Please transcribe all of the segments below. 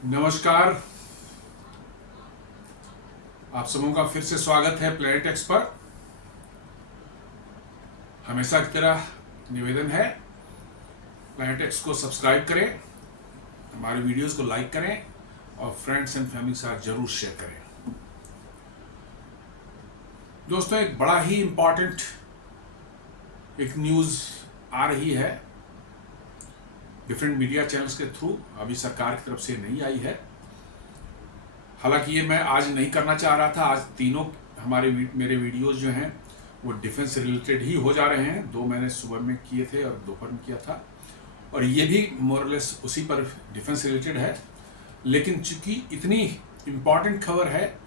नमस्कार। आप सबों का फिर से स्वागत है प्लेनेट एक्स पर। हमेशा की तरह निवेदन है, प्लेनेट एक्स को सब्सक्राइब करें, हमारे वीडियोस को लाइक करें और फ्रेंड्स एंड फैमिली के साथ जरूर शेयर करें। दोस्तों, एक बड़ा ही इम्पॉर्टेंट एक न्यूज़ आ रही है डिफरेंट मीडिया चैनल्स के थ्रू। अभी सरकार की तरफ से नहीं आई है। हालांकि ये मैं आज नहीं करना चाह रहा था। आज तीनों मेरे वीडियोस जो हैं वो डिफेंस रिलेटेड ही हो जा रहे हैं। 2 मैंने सुबह में किए थे और दोपहर में किया था, और ये भी मोरलेस उसी पर डिफेंस रिलेटेड है। लेकिन चूंकि इतनी इम्पॉर्टेंट खबर है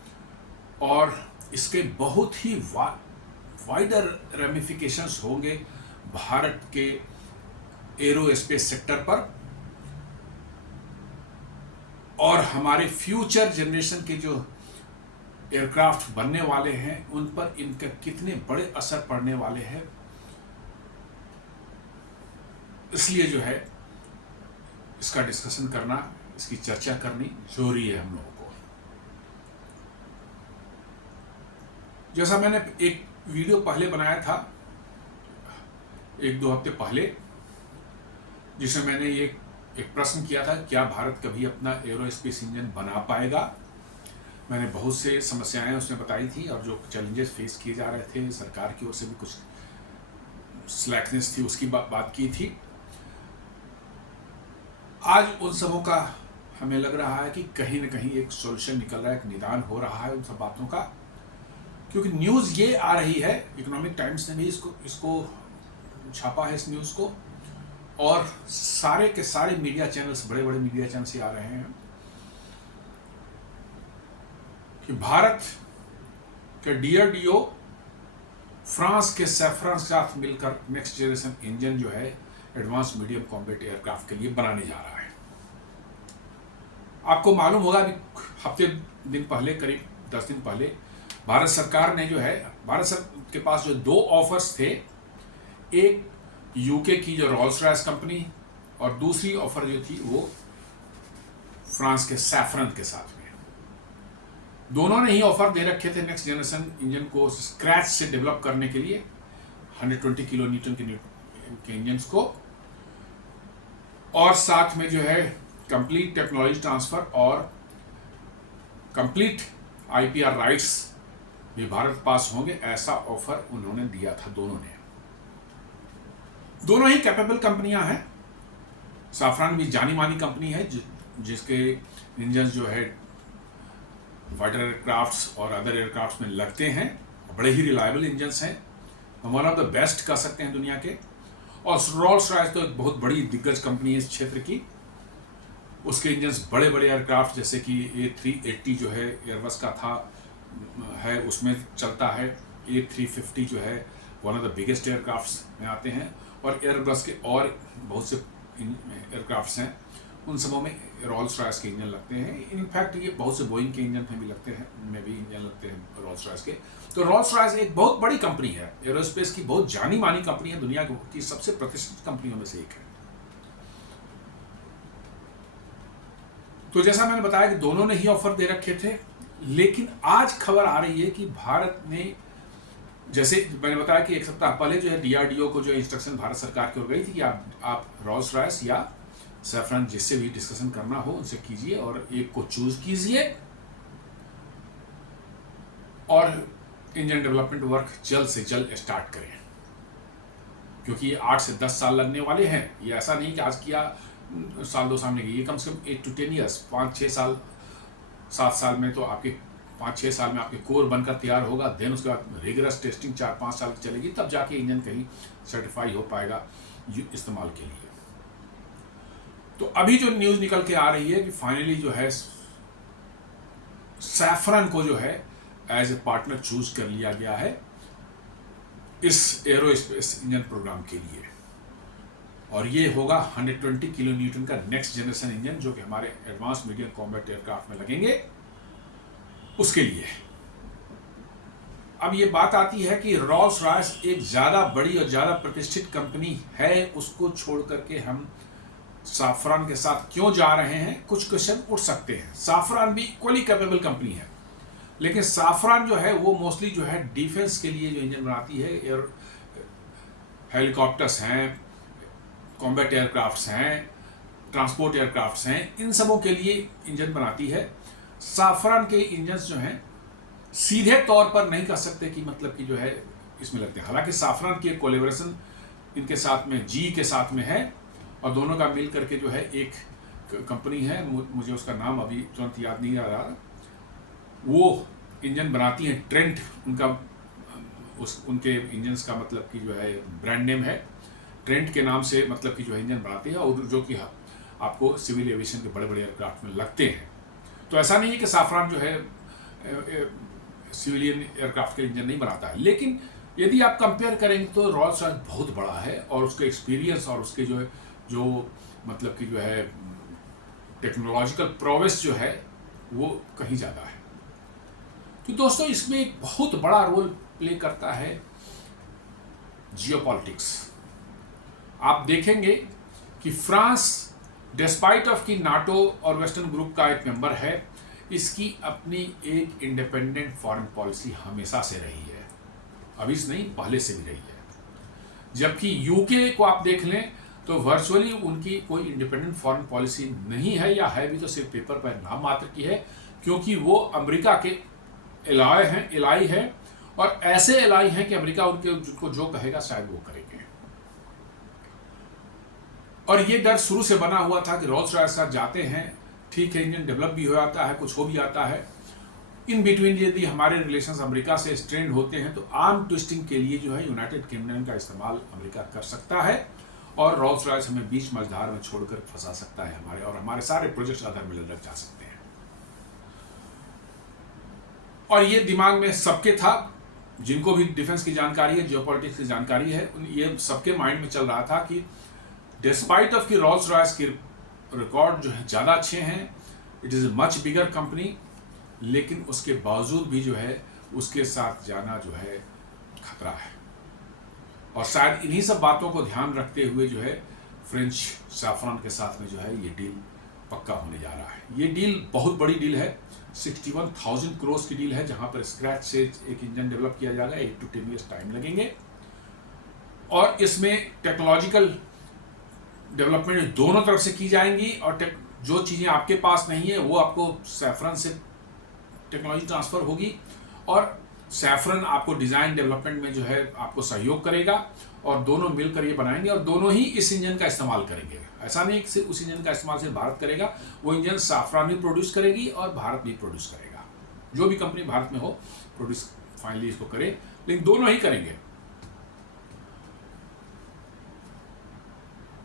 और इसके बहुत ही वाइडर रेमिफिकेशंस होंगे भारत के एरोस्पेस सेक्टर पर, और हमारे फ्यूचर जनरेशन के जो एयरक्राफ्ट बनने वाले हैं उन पर इनका कितने बड़े असर पड़ने वाले हैं। इसलिए जो है इसका डिस्कशन करना, इसकी चर्चा करनी जरूरी है हम लोगों को। जैसा मैंने एक वीडियो पहले बनाया था 1-2 हफ्ते पहले, जिसमें मैंने ये एक प्रश्न किया था, क्या भारत कभी अपना एरोस्पेस इंजन बना पाएगा। मैंने बहुत से समस्याएं उसमें बताई थी और जो चैलेंजेस फेस किए जा रहे थे, सरकार की ओर से भी कुछ स्लैकनेस थी, उसकी बात की थी। आज उन सबों का हमें लग रहा है कि कहीं ना कहीं एक सॉल्यूशन निकल रहा है, एक निदान हो रहा है उन सब बातों का। क्योंकि न्यूज़ ये आ रही है, इकोनॉमिक टाइम्स ने भी इसको छापा है इस न्यूज़ को, और सारे के सारे मीडिया चैनल्स, बड़े बड़े मीडिया चैनल्स आ रहे हैं कि भारत के डीआरडीओ फ्रांस के सैफ्रन के साथ मिलकर नेक्स्ट जनरेशन इंजन जो है एडवांस मीडियम कॉम्बैट एयरक्राफ्ट के लिए बनाने जा रहा है। आपको मालूम होगा, अभी हफ्ते दिन पहले, करीब 10 दिन पहले, भारत सरकार ने जो है, भारत सरकार के पास जो 2 ऑफर्स थे, एक यूके की जो रोल्स रॉयस कंपनी और दूसरी ऑफर जो थी वो फ्रांस के सैफ्रन के साथ में। दोनों ने ही ऑफर दे रखे थे नेक्स्ट जनरेशन इंजन को स्क्रैच से डेवलप करने के लिए, 120 किलो न्यूटन के इंजन्स को, और साथ में जो है कंप्लीट टेक्नोलॉजी ट्रांसफर और कंप्लीट आईपीआर राइट्स भी भारत पास होंगे, ऐसा ऑफर उन्होंने दिया था दोनों ने। दोनों ही कैपेबल कंपनियां हैं। सैफ्रन भी जानी मानी कंपनी है जिसके इंजन जो है फाइटर एयरक्राफ्ट्स और अदर एयरक्राफ्ट्स में लगते हैं, बड़े ही रिलायबल इंजन्स हैं, वन ऑफ द बेस्ट कह सकते हैं दुनिया के। और रोल्स रॉयस तो एक बहुत बड़ी दिग्गज कंपनी है इस क्षेत्र की। उसके इंजन्स बड़े बड़े एयरक्राफ्ट जैसे कि A380 जो है एयरबस का था है, उसमें चलता है। A350 जो है one of the biggest aircrafts में आते हैं, और एयरबस के और बहुत से एयरक्राफ्ट्स हैं, उन सबों में रोल्स रॉयस के इंजन लगते हैं। इनफैक्ट ये बहुत से बोइंग के इंजन में भी लगते हैं, इंजन लगते हैं रोल्स रॉयस के। तो रोल्स रॉयस एक बहुत बड़ी कंपनी है, एरोस्पेस की बहुत जानी मानी कंपनी है, दुनिया की सबसे प्रतिष्ठित कंपनियों में से एक है। तो जैसा मैंने बताया कि दोनों ने ही ऑफर दे रखे थे, लेकिन आज खबर आ रही है कि भारत ने, जैसे मैंने बताया कि 1 सप्ताह पहले जो है डीआरडीओ को जो इंस्ट्रक्शन भारत सरकार की ओर गई थी कि आप रोल्स रॉयस या सैफ्रन जिससे भी डिस्कशन करना हो उनसे कीजिए और एक को चूज कीजिए, और इंजन डेवलपमेंट वर्क जल्द से जल्द स्टार्ट करें। क्योंकि ये 8 से 10 साल लगने वाले हैं। ये ऐसा नहीं कि आज किया साल 2 साल में, ये कम से कम 8 to 10 ईयर्स, 5-6 साल, 7 साल में तो आपके 5-6 साल में आपके कोर बनकर तैयार होगा। देन उसके बाद रिगरस टेस्टिंग 4-5 साल की चलेगी, तब जाके इंजन कहीं सर्टिफाई हो पाएगा इस्तेमाल के लिए। तो अभी जो न्यूज़ निकल के आ रही है कि फाइनली जो है सैफ्रन को जो है एज ए पार्टनर चूज कर लिया गया है इस एरोस्पेस इंजन प्रोग्राम के लिए, और ये होगा 120 किलो न्यूटन का नेक्स्ट जनरेशन इंजन जो कि हमारे एडवांस मीडियम कॉम्बैट एयरक्राफ्ट में लगेंगे, उसके लिए। अब ये बात आती है कि रोल्स रॉयस एक ज़्यादा बड़ी और ज़्यादा प्रतिष्ठित कंपनी है, उसको छोड़ करके हम साफरान के साथ क्यों जा रहे हैं, कुछ क्वेश्चन उठ सकते हैं। साफरान भी इक्वली कैपेबल कंपनी है, लेकिन साफरान जो है वो मोस्टली जो है डिफेंस के लिए जो इंजन बनाती है, एयर हेलीकॉप्टर्स हैं, कॉम्बैट एयरक्राफ्ट्स हैं, ट्रांसपोर्ट एयरक्राफ्ट्स हैं, इन सबों के लिए इंजन बनाती है। साफरान के इंजन्स जो हैं सीधे तौर पर नहीं कह सकते कि मतलब कि जो है इसमें लगते हैं। हालांकि साफरान की एक कोलेबोरेशन इनके साथ में जी के साथ में है, और दोनों का मिल करके जो है एक कंपनी है, मुझे उसका नाम अभी तुरंत याद नहीं आ रहा, वो इंजन बनाती है। ट्रेंट उनका उनके इंजन्स का मतलब कि जो है ब्रांड नेम है, ट्रेंट के नाम से मतलब कि जो है इंजन बनाते हैं, और जो कि आपको सिविल एविएशन के बड़े बड़े एयरक्राफ्ट में लगते हैं। तो ऐसा नहीं है कि साफरान जो है सिविलियन एयरक्राफ्ट के इंजन नहीं बनाता है, लेकिन यदि आप कंपेयर करेंगे तो रॉल्स रॉयस बहुत बड़ा है, और उसका एक्सपीरियंस और उसके जो मतलब कि जो है टेक्नोलॉजिकल प्रोग्रेस जो है वो कहीं ज़्यादा है। तो दोस्तों, इसमें एक बहुत बड़ा रोल प्ले करता है जियोपॉलिटिक्स। आप देखेंगे कि फ्रांस डिस्पाइट ऑफ कि नाटो और वेस्टर्न ग्रुप का एक मेंबर है, इसकी अपनी एक इंडिपेंडेंट फॉरेन पॉलिसी हमेशा से रही है, अभी से नहीं पहले से भी रही है। जबकि यूके को आप देख लें तो वर्चुअली उनकी कोई इंडिपेंडेंट फॉरेन पॉलिसी नहीं है, या है भी तो सिर्फ पेपर पर नाम मात्र की है, क्योंकि वो अमेरिका के एलाई है, और ऐसे एलाई हैं कि अमेरिका उनको जो कहेगा शायद वो करेंगे। और ये डर शुरू से बना हुआ था कि रॉल्स रॉयस साथ जाते हैं, ठीक है, इंजन डेवलप भी हो जाता है, कुछ हो भी आता है, इन बिटवीन यदि हमारे रिलेशंस अमेरिका से स्ट्रेंड होते हैं तो आर्म ट्विस्टिंग के लिए जो है यूनाइटेड किंगडम का इस्तेमाल अमेरिका कर सकता है, और रॉल्स रॉयस हमें बीच मझधार में छोड़कर फंसा सकता है हमारे, और हमारे सारे प्रोजेक्ट्स अधर में लग जा सकते हैं। और ये दिमाग में सबके था, जिनको भी डिफेंस की जानकारी है, जियोपॉलिटिक्स की जानकारी है, ये सबके माइंड में चल रहा था कि डिस्पाइट ऑफ कि रॉल्स रॉयस की रिकॉर्ड जो है ज़्यादा अच्छे हैं, it is much bigger company, लेकिन उसके बावजूद भी जो है उसके साथ जाना जो है खतरा है। और शायद इन्हीं सब बातों को ध्यान रखते हुए जो है फ्रेंच साफरान के साथ में जो है ये डील पक्का होने जा रहा है। ये डील बहुत बड़ी डील है, 61,000 करोड़ की डील है, जहां पर स्क्रैच से एक इंजन डेवलप किया जाएगा, 8 to 10 years टाइम लगेंगे, और इसमें टेक्नोलॉजिकल डेवलपमेंट दोनों तरफ से की जाएंगी, और जो चीज़ें आपके पास नहीं है वो आपको सैफरन से टेक्नोलॉजी ट्रांसफ़र होगी, और सैफरन आपको डिज़ाइन डेवलपमेंट में जो है आपको सहयोग करेगा, और दोनों मिलकर ये बनाएंगे, और दोनों ही इस इंजन का इस्तेमाल करेंगे। ऐसा नहीं कि उस इंजन का इस्तेमाल सिर्फ भारत करेगा, वो इंजन सैफरन भी प्रोड्यूस करेगी और भारत भी प्रोड्यूस करेगा। जो भी कंपनी भारत में हो प्रोड्यूस फाइनली इसको करे, लेकिन दोनों ही करेंगे।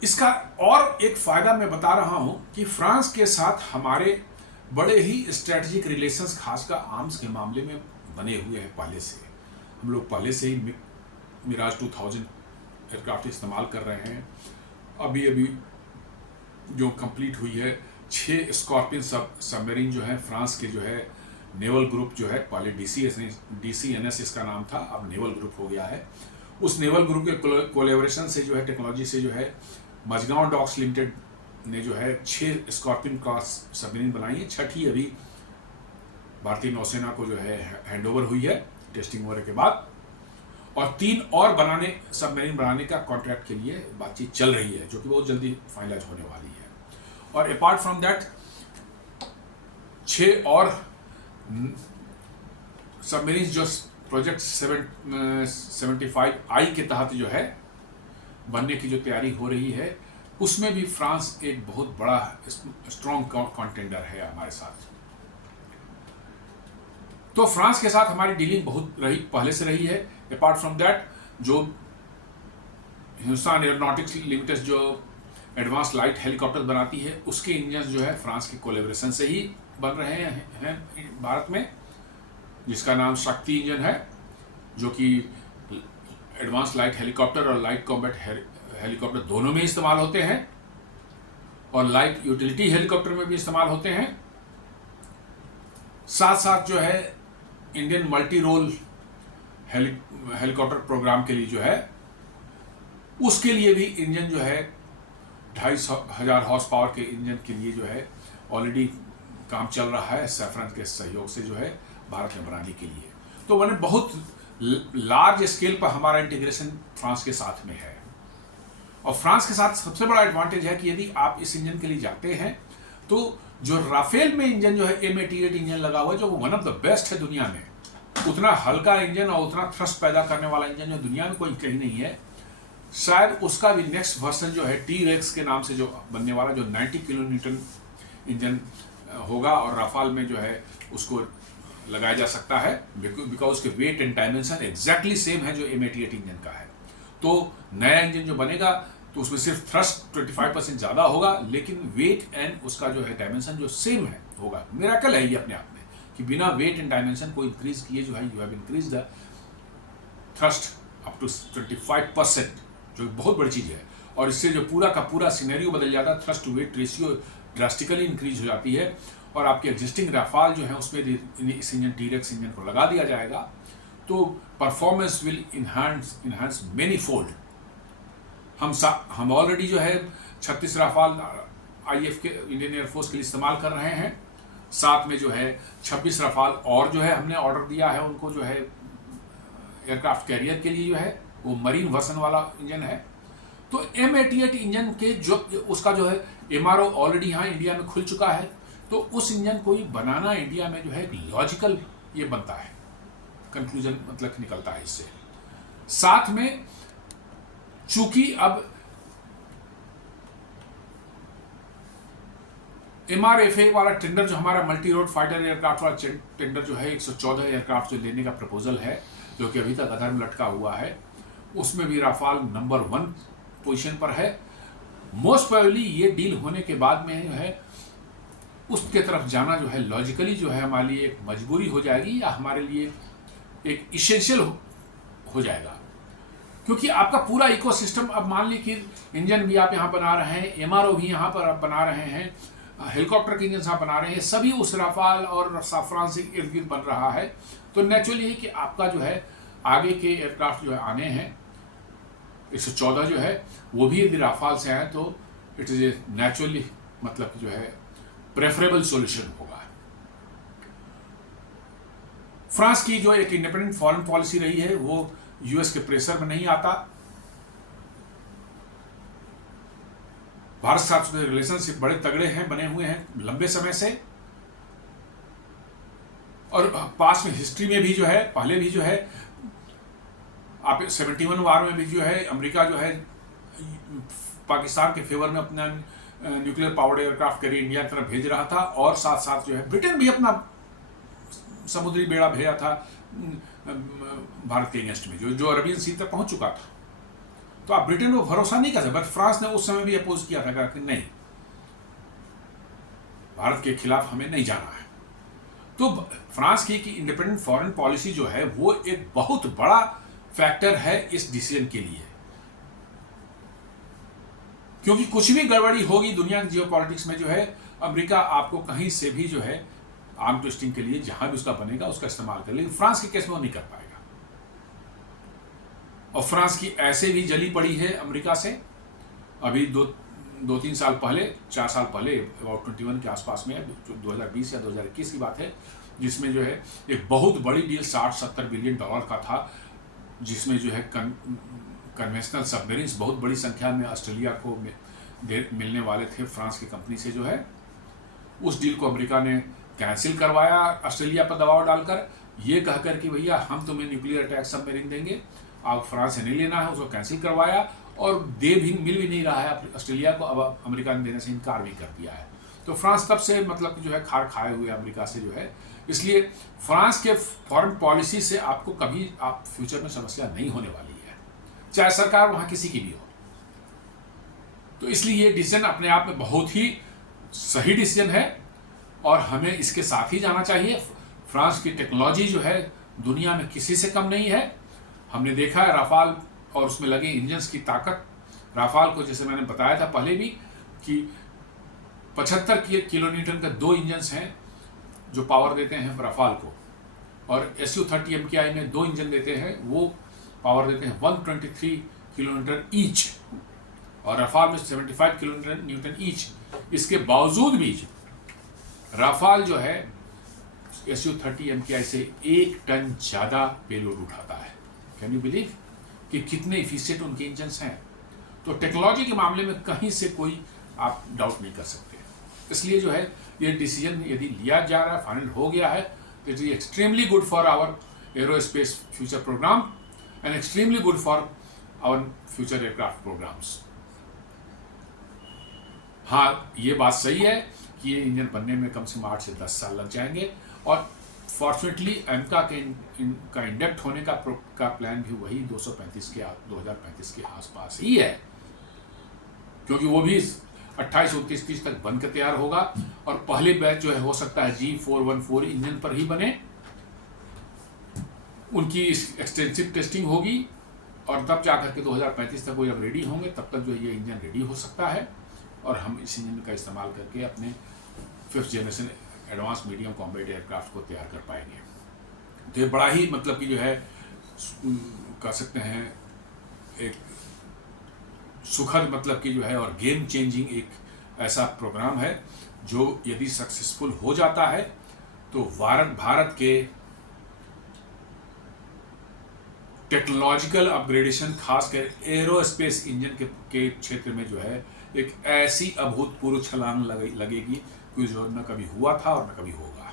इसका और एक फायदा मैं बता रहा हूं कि फ्रांस के साथ हमारे बड़े ही स्ट्रेटेजिक रिलेशंस, खासकर आर्म्स के मामले में बने हुए हैं पहले से। हम लोग पहले से ही मिराज 2000 एयरक्राफ्ट इस्तेमाल कर रहे हैं। अभी जो कंप्लीट हुई है 6 स्कॉर्पियन सबमरीन जो है फ्रांस के जो है नेवल ग्रुप जो है, पहले DCNS इसका नाम था, अब नेवल ग्रुप हो गया है। उस नेवल ग्रुप के कोलेबोरेशन से जो है, टेक्नोलॉजी से जो है, मझगांव डॉक्स लिमिटेड ने जो है 6 स्कॉर्पियन क्लास सबमरीन बनाई है। 6ठी अभी भारतीय नौसेना को जो है हैंडओवर हुई है टेस्टिंग वगैरह के बाद, और 3 और सबमरीन बनाने का कॉन्ट्रैक्ट के लिए बातचीत चल रही है, जो कि बहुत जल्दी फाइनलाइज होने वाली है। और अपार्ट फ्रॉम दैट 6 और सबमरीन जो प्रोजेक्ट 75I के तहत जो है बनने की जो तैयारी हो रही है, उसमें भी फ्रांस एक बहुत बड़ा स्ट्रॉन्ग कॉन्टेंडर है हमारे साथ। तो फ्रांस के साथ हमारी डीलिंग बहुत पहले से रही है। अपार्ट फ्रॉम दैट, जो हिंदुस्तान एयरोनॉटिक्स लिमिटेड जो एडवांस लाइट हेलीकॉप्टर बनाती है, उसके इंजन जो है फ्रांस के कोलेबोरेशन से ही बन रहे हैं भारत में, जिसका नाम शक्ति इंजन है, जो कि एडवांस लाइट हेलीकॉप्टर और लाइट कॉम्बैट हेलीकॉप्टर दोनों में इस्तेमाल होते हैं, और लाइट यूटिलिटी हेलीकॉप्टर में भी इस्तेमाल होते हैं। साथ साथ जो है Indian multi role helicopter programme के लिए जो है, उसके लिए भी इंजन जो है 2,500 हॉर्स पावर के इंजन के लिए जो है ऑलरेडी काम चल रहा है सैफरन के सहयोग से जो है भारत में बनाने के लिए। तो मैंने बहुत लार्ज स्केल पर हमारा इंटीग्रेशन फ्रांस के साथ में है। और फ्रांस के साथ सबसे बड़ा एडवांटेज है कि यदि आप इस इंजन के लिए जाते हैं तो जो राफेल में इंजन जो है M88 इंजन लगा हुआ है, जो वन ऑफ द बेस्ट है दुनिया में, उतना हल्का इंजन और उतना थ्रस्ट पैदा करने वाला इंजन जो दुनिया में कोई कहीं नहीं है। शायद उसका भी नेक्स्ट वर्जन जो है T-Rex के नाम से जो बनने वाला, जो 90 किलो न्यूटन इंजन होगा और राफाल में जो है उसको लगाया जा सकता है, बिकॉज उसके weight and dimension exactly same है जो M88 इंजन का है। तो नया इंजन जो बनेगा तो उसमें सिर्फ थ्रस्ट 25% ज़्यादा होगा, लेकिन वेट एंड उसका जो है डायमेंशन जो सेम है होगा। मिरेकल है ये अपने आप में कि बिना वेट एंड डायमेंशन को इंक्रीज किए जो है you have increase the thrust up to 25%, जो बहुत बड़ी चीज़ है। और इससे जो पूरा का पूरा सिनेरियो बदल जाता है, thrust to weight ratio drastically increase हो जाती है। और आपके एग्जिस्टिंग राफाल जो है उसमें इस इंजन T-Rex इंजन को लगा दिया जाएगा तो performance will enhance many fold. हम ऑलरेडी जो है 36 राफाल IF के इंडियन एयरफोर्स के लिए इस्तेमाल कर रहे हैं। साथ में जो है 26 रफाल और जो है हमने ऑर्डर दिया है उनको, जो है एयरक्राफ्ट कैरियर के लिए जो है वो मरीन वर्सन वाला इंजन है। तो M88 इंजन के जो उसका जो है MRO ऑलरेडी यहाँ इंडिया में खुल चुका है। तो उस इंजन को ही बनाना इंडिया में जो है लॉजिकल ये बनता है, कंक्लूजन मतलब निकलता है इससे। साथ में चूंकि अब MRFA वाला टेंडर जो हमारा मल्टी रोड फाइटर एयरक्राफ्ट वाला टेंडर जो है 114 एयरक्राफ्ट जो लेने का प्रपोजल है, जो कि अभी तक अधर में लटका हुआ है, उसमें भी राफाल नंबर 1 पोजीशन पर है। मोस्ट प्रोबेबली ये डील होने के बाद में जो है उसके तरफ जाना जो है लॉजिकली जो है हमारे लिए एक मजबूरी हो जाएगी या हमारे लिए एक इसेंशियल हो जाएगा। क्योंकि आपका पूरा इकोसिस्टम, अब मान ली कि इंजन भी आप यहाँ बना रहे हैं, MRO भी यहाँ पर आप बना रहे हैं, हेलीकॉप्टर के इंजन यहाँ बना रहे हैं, सभी उस राफाल और साफरान से इर्द गिर्द बन रहा है। तो नेचुरली है कि आपका जो है आगे के एयरक्राफ्ट जो है आने हैं 114 जो है वो भी यदि राफाल से आए तो इट इज़ ए नेचुरली मतलब जो है प्रेफरेबल सॉल्यूशन होगा। फ्रांस की जो एक इंडिपेंडेंट फॉरेन पॉलिसी रही है वो US के प्रेशर में नहीं आता। भारत के साथ रिलेशनशिप बड़े तगड़े हैं, बने हुए हैं लंबे समय से। और पास में हिस्ट्री में भी जो है पहले भी जो है आप 71 वार में भी जो है अमेरिका जो है पाकिस्तान के फेवर में अपना nuclear powered aircraft carrier India की तरफ भेज रहा था। और साथ साथ जो है ब्रिटेन भी अपना समुद्री बेड़ा भेजा था भारत के अगेंस्ट में, जो अरबियन सी तक पहुंच चुका था। तो आप ब्रिटेन को भरोसा नहीं कर सकते। बट फ्रांस ने उस समय भी अपोज किया था कि नहीं, भारत के खिलाफ हमें नहीं जाना है। तो फ्रांस की इंडिपेंडेंट फॉरेन पॉलिसी जो है वो एक बहुत बड़ा फैक्टर है इस डिसीजन के लिए। क्योंकि कुछ भी गड़बड़ी होगी दुनिया की जियोपॉलिटिक्स में जो है अमेरिका आपको कहीं से भी जो है आर्म ट्विस्टिंग के लिए जहां भी उसका बनेगा उसका इस्तेमाल कर, लेकिन फ्रांस के केस में वो नहीं कर पाएगा। और फ्रांस की ऐसे भी जली पड़ी है अमेरिका से। अभी 2-3 साल पहले, 4 साल पहले, अबाउट 21 के आसपास में 2020 या 2021 की बात है, जिसमें जो है एक बहुत बड़ी डील $60-70 बिलियन का था, जिसमें जो है कन्वेंशनल सबमरीन्स बहुत बड़ी संख्या में ऑस्ट्रेलिया को मिलने वाले थे फ्रांस की कंपनी से। जो है उस डील को अमेरिका ने कैंसिल करवाया ऑस्ट्रेलिया पर दबाव डालकर, ये कहकर कि भैया हम तुम्हें न्यूक्लियर अटैक सबमरीन देंगे, आप फ्रांस से नहीं लेना है। उसको कैंसिल करवाया और मिल भी नहीं रहा है ऑस्ट्रेलिया को। अब अमेरिका ने देने से इनकार भी कर दिया है। तो फ्रांस तब से मतलब जो है खार खाए हुए अमेरिका से जो है। इसलिए फ्रांस के फॉरेन पॉलिसी से आपको कभी आप फ्यूचर में समस्या नहीं होने वाली है, चाहे सरकार वहां किसी की भी हो। तो इसलिए ये डिसीजन अपने आप में बहुत ही सही डिसीजन है और हमें इसके साथ ही जाना चाहिए। फ्रांस की टेक्नोलॉजी जो है दुनिया में किसी से कम नहीं है। हमने देखा है राफाल और उसमें लगे इंजन्स की ताकत। राफाल को जैसे मैंने बताया था पहले भी कि 75 किलो न्यूटन का 2 इंजन्स हैं जो पावर देते हैं राफाल को, और Su-30 MKI में 2 इंजन देते हैं, वो पावर देते हैं 123 किलोमीटर ईच। और रफाल में 75 किलो न्यूटन ईच। इसके बावजूद भी रफाल जो है Su-30 MKI से 1 टन ज़्यादा पेलोड उठाता है। कैन यू बिलीव कि कितने इफिशिएंट उनके इंजन्स हैं। तो टेक्नोलॉजी के मामले में कहीं से कोई आप डाउट नहीं कर सकते। इसलिए जो है ये डिसीजन यदि लिया जा रहा है, फाइनल हो गया है, it is extremely good for our aerospace future programme and extremely good for our future aircraft programmes. हाँ, ये बात सही है कि ये इंजन बनने में कम से कम 8 से 10 साल लग जाएंगे और फॉर्चुनेटली एमका का इंडक्ट होने का प्लान भी वही 2035 के आसपास ही है, क्योंकि वो भी 28, 29, 30 तक बनकर तैयार होगा और पहले बैच जो है हो सकता है G414 इंजन पर ही बने। उनकी एक्सटेंसिव टेस्टिंग होगी और तब जाकर के 2035 तक वो जब रेडी होंगे तब तक जो ये इंजन रेडी हो सकता है और हम इस इंजन का इस्तेमाल करके अपने 5th generation advance medium combat aircraft को तैयार कर पाएंगे। तो ये बड़ा ही मतलब कि जो है कह सकते हैं एक सुखद मतलब कि जो है और गेम चेंजिंग एक ऐसा प्रोग्राम है जो यदि सक्सेसफुल हो जाता है तो भारत के टेक्नोलॉजिकल अपग्रेडेशन खासकर एरोस्पेस इंजन के क्षेत्र में जो है एक ऐसी अभूतपूर्व छलांग लगेगी कि जो न कभी हुआ था और न कभी होगा।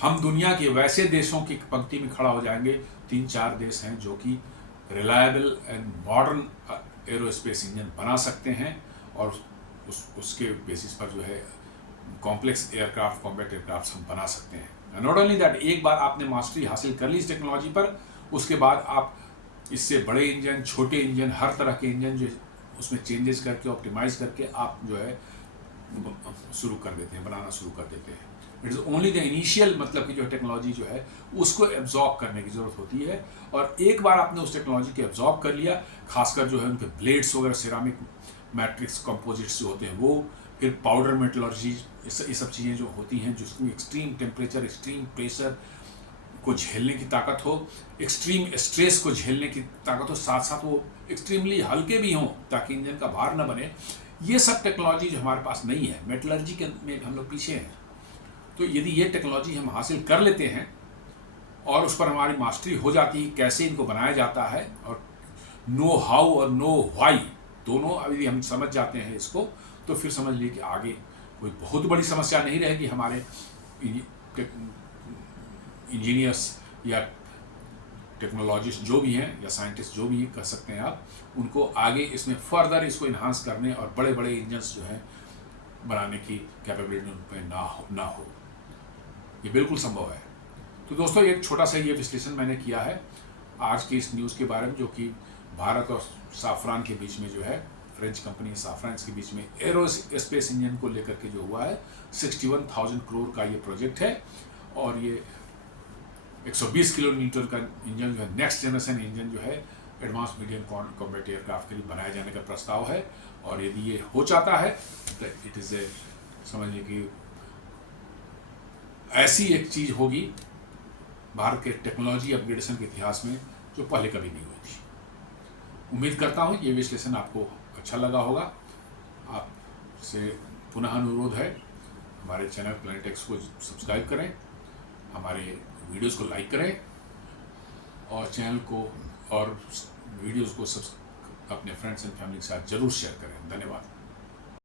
हम दुनिया के वैसे देशों की पंक्ति में खड़ा हो जाएंगे। 3-4 देश हैं जो कि reliable and modern aerospace engine बना सकते हैं और उसके बेसिस पर जो है कॉम्प्लेक्स एयरक्राफ्ट कॉम्बैट एयरक्राफ्ट हम बना सकते हैं। नॉट ओनली दैट, एक बार आपने मास्टरी हासिल कर ली इस टेक्नोलॉजी पर, उसके बाद आप इससे बड़े इंजन, छोटे इंजन, हर तरह के इंजन जो उसमें चेंजेस करके ऑप्टिमाइज करके आप जो है शुरू कर देते हैं, बनाना शुरू कर देते हैं। It is only the initial मतलब कि जो टेक्नोलॉजी जो है उसको एब्जॉर्ब करने की ज़रूरत होती है और एक बार आपने उस टेक्नोलॉजी को एब्जॉर्ब कर लिया, खासकर जो है उनके ब्लेड्स वगैरह सिरामिक मैट्रिक्स कंपोजिट्स जो होते हैं वो, फिर पाउडर मेटलर्जी, ये सब चीज़ें जो होती हैं जिसमें एक्सट्रीम टेम्परेचर, एक्सट्रीम प्रेशर को झेलने की ताकत हो, एक्सट्रीम स्ट्रेस को झेलने की ताकत हो, साथ साथ वो एक्सट्रीमली हल्के भी हों ताकि इंजन का भार न बने। ये सब टेक्नोलॉजी जो हमारे पास नहीं है, मेटलर्जी के में हम लोग पीछे हैं। तो यदि ये टेक्नोलॉजी हम हासिल कर लेते हैं और उस पर हमारी मास्टरी हो जाती है कैसे इनको बनाया जाता है और नो हाउ और नो व्हाई दोनों यदि हम समझ जाते हैं इसको, तो फिर समझ लीजिए कि आगे कोई बहुत बड़ी समस्या नहीं रहेगी। हमारे इंजीनियर्स या टेक्नोलॉजिस्ट जो भी हैं या साइंटिस्ट जो भी कह सकते हैं आप, उनको आगे इसमें फर्दर इसको इन्हांस करने और बड़े बड़े इंजन्स जो हैं बनाने की कैपेबिलिटी उन पर ना हो। ये बिल्कुल संभव है। तो दोस्तों, एक छोटा सा ये विश्लेषण मैंने किया है आज की इस न्यूज़ के बारे में, जो कि भारत और साफरान के बीच में जो है, फ्रेंच कंपनी साफरान के बीच में एरोस्पेस इंजन को लेकर के जो हुआ है। 61,000 करोड़ का ये प्रोजेक्ट है और ये 120 किलो न्यूटन का इंजन जो है, नेक्स्ट जनरेशन इंजन जो है एडवांस मीडियम कॉम्बैट एयरक्राफ्ट के लिए बनाए जाने का प्रस्ताव है। और यदि ये हो जाता है तो इट इज़ ए समझिए कि ऐसी एक चीज़ होगी भारत के टेक्नोलॉजी अपग्रेडेशन के इतिहास में जो पहले कभी नहीं हुई थी। उम्मीद करता हूँ ये विश्लेषण आपको अच्छा लगा होगा। आपसे पुनः अनुरोध है, हमारे चैनल प्लैनेट एक्स को सब्सक्राइब करें, हमारे वीडियोस को लाइक करें और चैनल को और वीडियोस को अपने फ्रेंड्स एंड फैमिली के साथ जरूर शेयर करें। धन्यवाद।